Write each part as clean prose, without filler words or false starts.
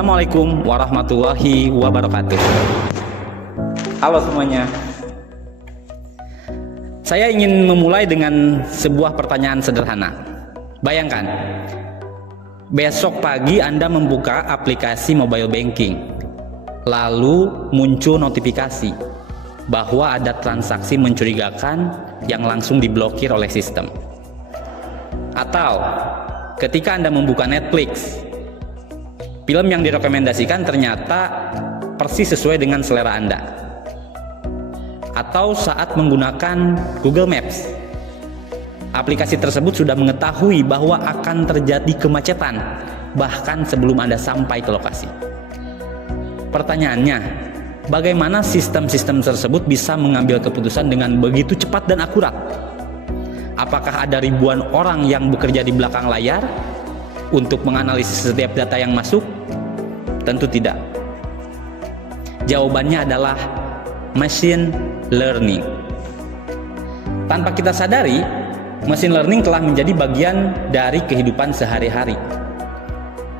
Assalamualaikum warahmatullahi wabarakatuh. Halo semuanya. Saya ingin memulai dengan sebuah pertanyaan sederhana. Bayangkan, besok pagi Anda membuka aplikasi mobile banking, lalu muncul notifikasi bahwa ada transaksi mencurigakan yang langsung diblokir oleh sistem. Atau ketika Anda membuka Netflix, film yang direkomendasikan ternyata persis sesuai dengan selera Anda. Atau saat menggunakan Google Maps, aplikasi tersebut sudah mengetahui bahwa akan terjadi kemacetan bahkan sebelum Anda sampai ke lokasi. Pertanyaannya, bagaimana sistem-sistem tersebut bisa mengambil keputusan dengan begitu cepat dan akurat? Apakah ada ribuan orang yang bekerja di belakang layar untuk menganalisis setiap data yang masuk? Tentu tidak. Jawabannya adalah machine learning. Tanpa kita sadari, machine learning telah menjadi bagian dari kehidupan sehari-hari.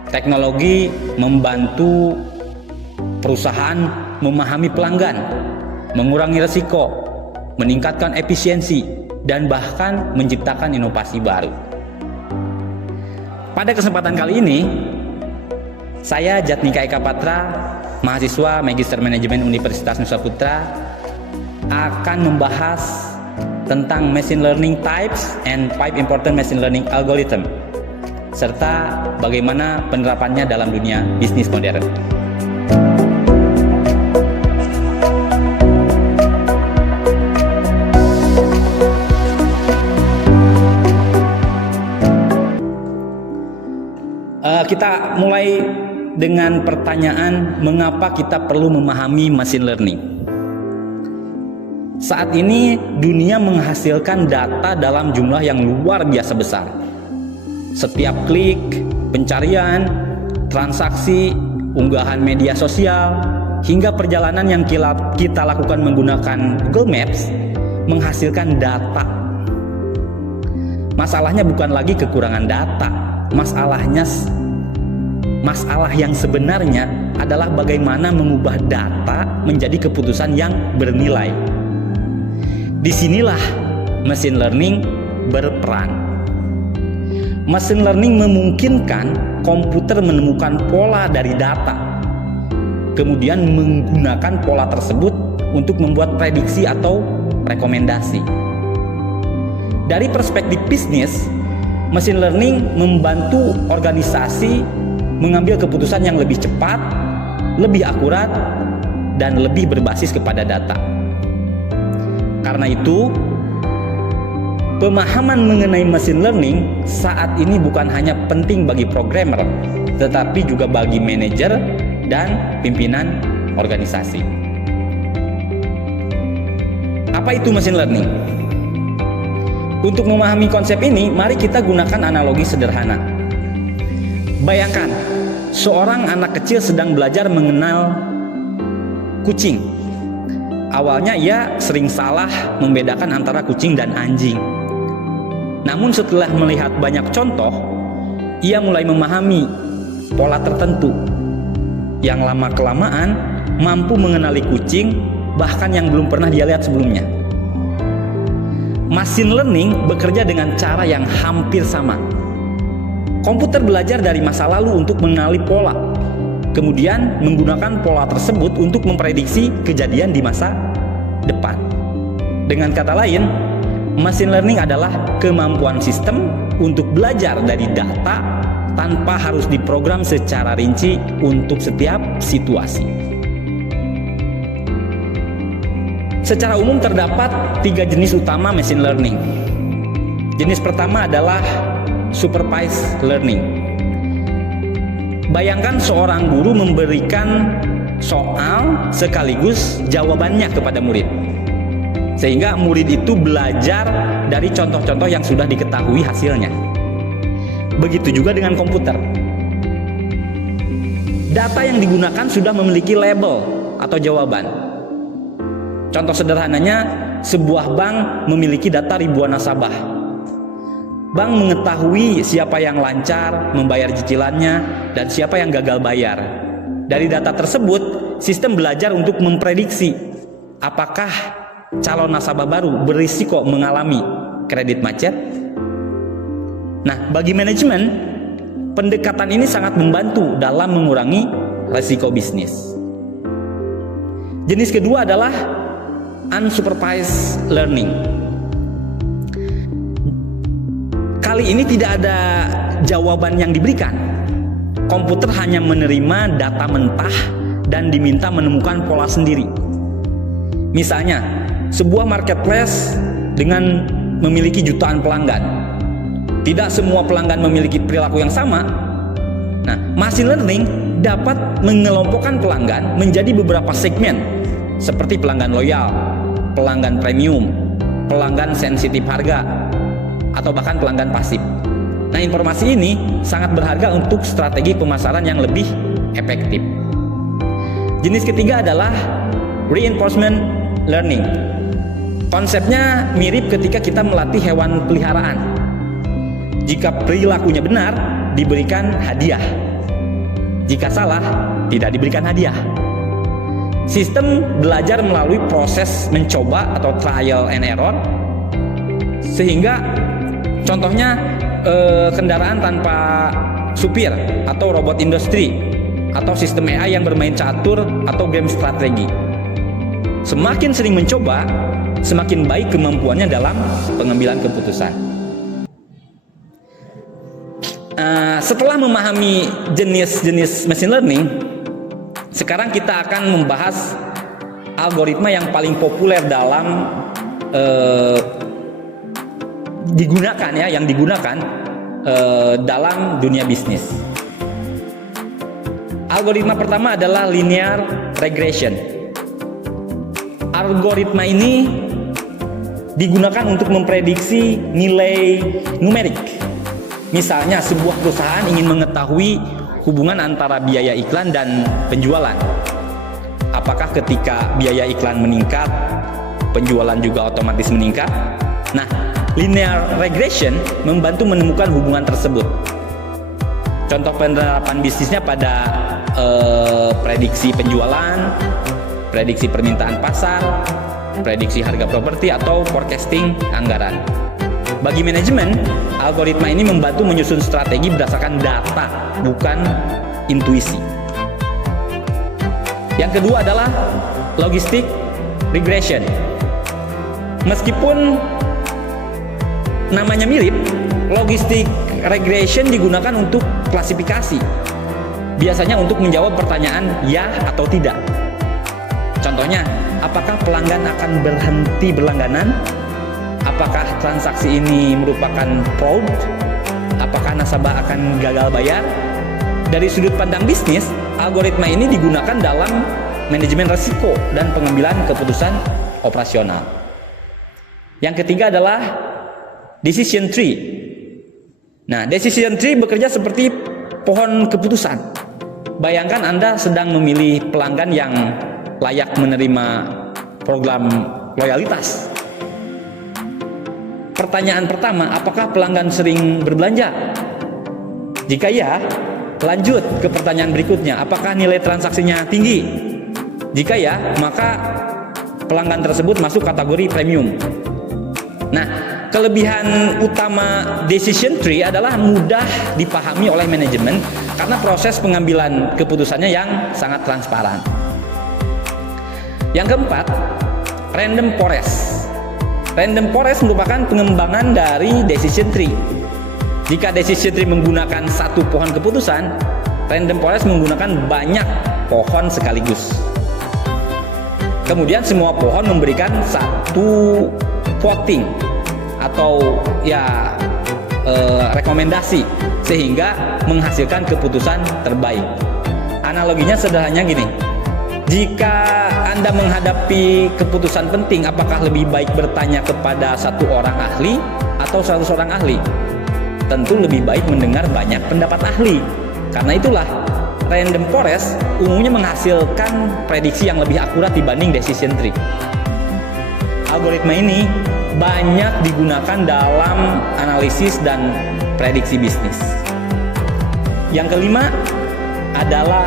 Teknologi membantu perusahaan memahami pelanggan, mengurangi risiko, meningkatkan efisiensi, dan bahkan menciptakan inovasi baru. Pada kesempatan kali ini, saya Jatnika Eka Patra, mahasiswa Magister Manajemen Universitas Nusa Putra, akan membahas tentang machine learning types and 5 important machine learning algorithm, serta bagaimana penerapannya dalam dunia bisnis modern. Kita mulai dengan pertanyaan, mengapa kita perlu memahami machine learning? Saat ini dunia menghasilkan data dalam jumlah yang luar biasa besar. Setiap klik, pencarian, transaksi, unggahan media sosial, hingga perjalanan yang kita lakukan menggunakan Google Maps menghasilkan data. Masalahnya bukan lagi kekurangan data, masalah yang sebenarnya adalah bagaimana mengubah data menjadi keputusan yang bernilai. Disinilah machine learning berperan. Machine learning memungkinkan komputer menemukan pola dari data, kemudian menggunakan pola tersebut untuk membuat prediksi atau rekomendasi. Dari perspektif bisnis, machine learning membantu organisasi mengambil keputusan yang lebih cepat, lebih akurat, dan lebih berbasis kepada data. Karena itu, pemahaman mengenai machine learning saat ini bukan hanya penting bagi programmer, tetapi juga bagi manajer dan pimpinan organisasi. Apa itu machine learning? Untuk memahami konsep ini, mari kita gunakan analogi sederhana. Bayangkan, seorang anak kecil sedang belajar mengenal kucing. Awalnya ia sering salah membedakan antara kucing dan anjing. Namun setelah melihat banyak contoh, ia mulai memahami pola tertentu yang lama-kelamaan mampu mengenali kucing bahkan yang belum pernah dia lihat sebelumnya. Machine learning bekerja dengan cara yang hampir sama. Komputer belajar dari masa lalu untuk mengenali pola, kemudian menggunakan pola tersebut untuk memprediksi kejadian di masa depan. Dengan kata lain, machine learning adalah kemampuan sistem untuk belajar dari data tanpa harus diprogram secara rinci untuk setiap situasi. Secara umum terdapat 3 jenis utama machine learning. Jenis pertama adalah supervised learning. Bayangkan seorang guru memberikan soal sekaligus jawabannya kepada murid, sehingga murid itu belajar dari contoh-contoh yang sudah diketahui hasilnya. Begitu juga dengan komputer. Data yang digunakan sudah memiliki label atau jawaban. Contoh sederhananya, sebuah bank memiliki data ribuan nasabah. Bank mengetahui siapa yang lancar membayar cicilannya dan siapa yang gagal bayar. Dari data tersebut, sistem belajar untuk memprediksi apakah calon nasabah baru berisiko mengalami kredit macet. Nah, bagi manajemen, pendekatan ini sangat membantu dalam mengurangi risiko bisnis. Jenis kedua adalah unsupervised learning. Kali ini tidak ada jawaban yang diberikan. Komputer hanya menerima data mentah dan diminta menemukan pola sendiri. Misalnya, sebuah marketplace dengan memiliki jutaan pelanggan. Tidak semua pelanggan memiliki perilaku yang sama. Nah, machine learning dapat mengelompokkan pelanggan menjadi beberapa segmen, seperti pelanggan loyal, pelanggan premium, pelanggan sensitif harga, atau bahkan pelanggan pasif. Nah, informasi ini sangat berharga untuk strategi pemasaran yang lebih efektif. Jenis ketiga adalah reinforcement learning. Konsepnya mirip ketika kita melatih hewan peliharaan. Jika perilakunya benar, diberikan hadiah. Jika salah, tidak diberikan hadiah. Sistem belajar melalui proses mencoba atau trial and error, sehingga contohnya kendaraan tanpa supir atau robot industri atau sistem AI yang bermain catur atau game strategi. Semakin sering mencoba, semakin baik kemampuannya dalam pengambilan keputusan. Setelah memahami jenis-jenis machine learning, sekarang kita akan membahas algoritma yang paling populer dalam yang digunakan dalam dunia bisnis. Algoritma pertama adalah linear regression. Algoritma ini digunakan untuk memprediksi nilai numerik. Misalnya, sebuah perusahaan ingin mengetahui hubungan antara biaya iklan dan penjualan. Apakah ketika biaya iklan meningkat, penjualan juga otomatis meningkat? Nah, linear regression membantu menemukan hubungan tersebut. Contoh penerapan bisnisnya pada prediksi penjualan, prediksi permintaan pasar, prediksi harga properti, atau forecasting anggaran. Bagi manajemen, algoritma ini membantu menyusun strategi berdasarkan data, bukan intuisi. Yang kedua adalah logistic regression. Meskipun namanya mirip, logistic regression digunakan untuk klasifikasi. Biasanya untuk menjawab pertanyaan ya atau tidak. Contohnya, apakah pelanggan akan berhenti berlangganan? Apakah transaksi ini merupakan fraud? Apakah nasabah akan gagal bayar? Dari sudut pandang bisnis, algoritma ini digunakan dalam manajemen risiko dan pengambilan keputusan operasional. Yang ketiga adalah decision tree. Nah, decision tree bekerja seperti pohon keputusan. Bayangkan Anda sedang memilih pelanggan yang layak menerima program loyalitas. Pertanyaan pertama, apakah pelanggan sering berbelanja? Jika ya, lanjut ke pertanyaan berikutnya, apakah nilai transaksinya tinggi? Jika ya, maka pelanggan tersebut masuk kategori premium. Nah, kelebihan utama decision tree adalah mudah dipahami oleh manajemen karena proses pengambilan keputusannya yang sangat transparan. Yang keempat, random forest. Random forest merupakan pengembangan dari decision tree. Jika decision tree menggunakan satu pohon keputusan, random forest menggunakan banyak pohon sekaligus. Kemudian semua pohon memberikan satu voting atau rekomendasi sehingga menghasilkan keputusan terbaik. Analoginya sederhananya gini. Jika Anda menghadapi keputusan penting, apakah lebih baik bertanya kepada satu orang ahli atau 100 orang ahli? Tentu lebih baik mendengar banyak pendapat ahli. Karena itulah random forest umumnya menghasilkan prediksi yang lebih akurat dibanding decision tree. Algoritma ini banyak digunakan dalam analisis dan prediksi bisnis. Yang kelima adalah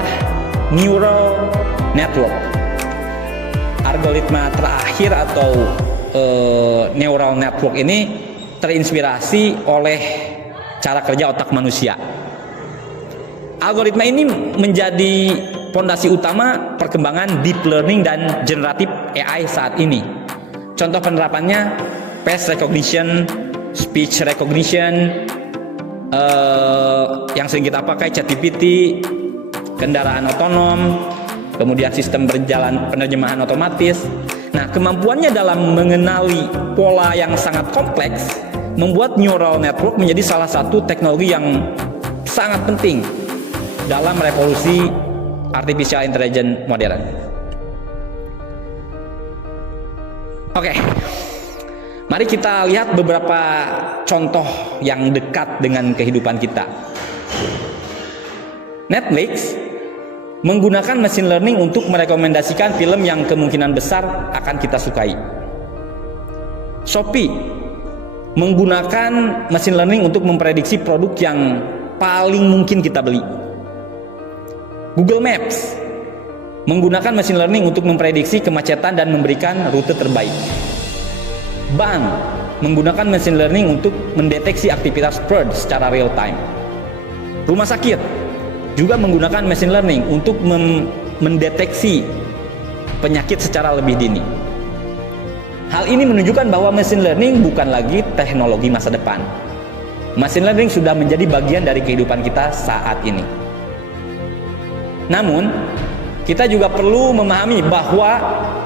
neural network. Algoritma terakhir atau neural network ini terinspirasi oleh cara kerja otak manusia. Algoritma ini menjadi fondasi utama perkembangan deep learning dan generative AI saat ini. Contoh penerapannya face recognition, speech recognition, yang sering kita pakai ChatGPT, kendaraan otonom, kemudian sistem penerjemahan otomatis. Nah, kemampuannya dalam mengenali pola yang sangat kompleks membuat neural network menjadi salah satu teknologi yang sangat penting dalam revolusi artificial intelligence modern. Oke. Mari kita lihat beberapa contoh yang dekat dengan kehidupan kita. Netflix menggunakan machine learning untuk merekomendasikan film yang kemungkinan besar akan kita sukai. Shopee menggunakan machine learning untuk memprediksi produk yang paling mungkin kita beli. Google Maps menggunakan machine learning untuk memprediksi kemacetan dan memberikan rute terbaik. Bank menggunakan machine learning untuk mendeteksi aktivitas fraud secara real time. Rumah sakit juga menggunakan machine learning untuk mendeteksi penyakit secara lebih dini. Hal ini menunjukkan bahwa machine learning bukan lagi teknologi masa depan. Machine learning sudah menjadi bagian dari kehidupan kita saat ini. Namun, kita juga perlu memahami bahwa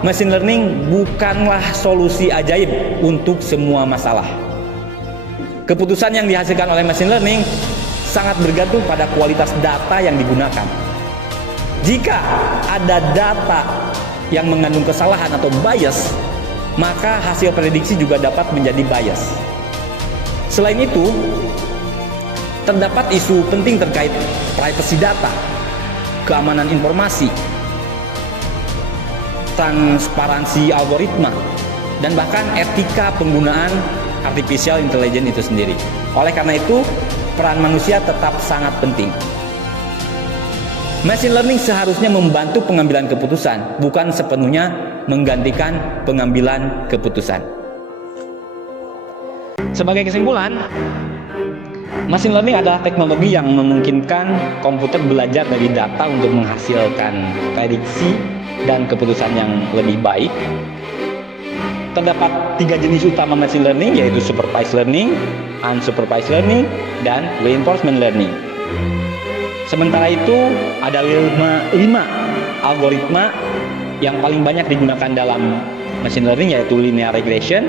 machine learning bukanlah solusi ajaib untuk semua masalah. Keputusan yang dihasilkan oleh machine learning sangat bergantung pada kualitas data yang digunakan. Jika ada data yang mengandung kesalahan atau bias, maka hasil prediksi juga dapat menjadi bias. Selain itu, terdapat isu penting terkait privasi data, keamanan informasi, transparansi algoritma, dan bahkan etika penggunaan artificial intelligence itu sendiri. Oleh karena itu, peran manusia tetap sangat penting. Machine learning seharusnya membantu pengambilan keputusan, bukan sepenuhnya menggantikan pengambilan keputusan. Sebagai kesimpulan, machine learning adalah teknologi yang memungkinkan komputer belajar dari data untuk menghasilkan prediksi dan keputusan yang lebih baik. Terdapat 3 jenis utama machine learning, yaitu supervised learning, unsupervised learning, dan reinforcement learning. Sementara itu, ada 5 algoritma yang paling banyak digunakan dalam machine learning, yaitu linear regression,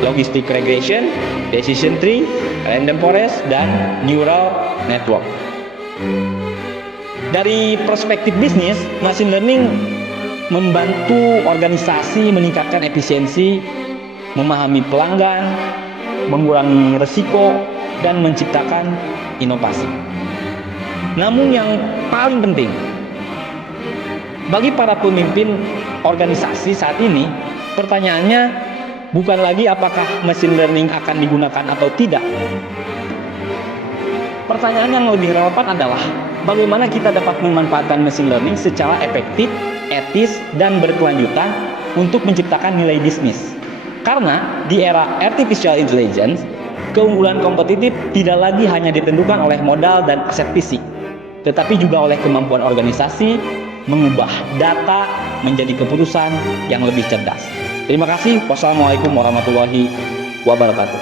logistic regression, decision tree, random forest, dan neural network. Dari perspektif bisnis, machine learning membantu organisasi meningkatkan efisiensi, memahami pelanggan, mengurangi risiko, dan menciptakan inovasi. Namun yang paling penting, bagi para pemimpin organisasi saat ini, pertanyaannya bukan lagi apakah machine learning akan digunakan atau tidak. Pertanyaan yang lebih relevan adalah bagaimana kita dapat memanfaatkan machine learning secara efektif, etis, dan berkelanjutan untuk menciptakan nilai bisnis. Karena di era artificial intelligence, keunggulan kompetitif tidak lagi hanya ditentukan oleh modal dan aset fisik, tetapi juga oleh kemampuan organisasi mengubah data menjadi keputusan yang lebih cerdas. Terima kasih. Wassalamualaikum warahmatullahi wabarakatuh.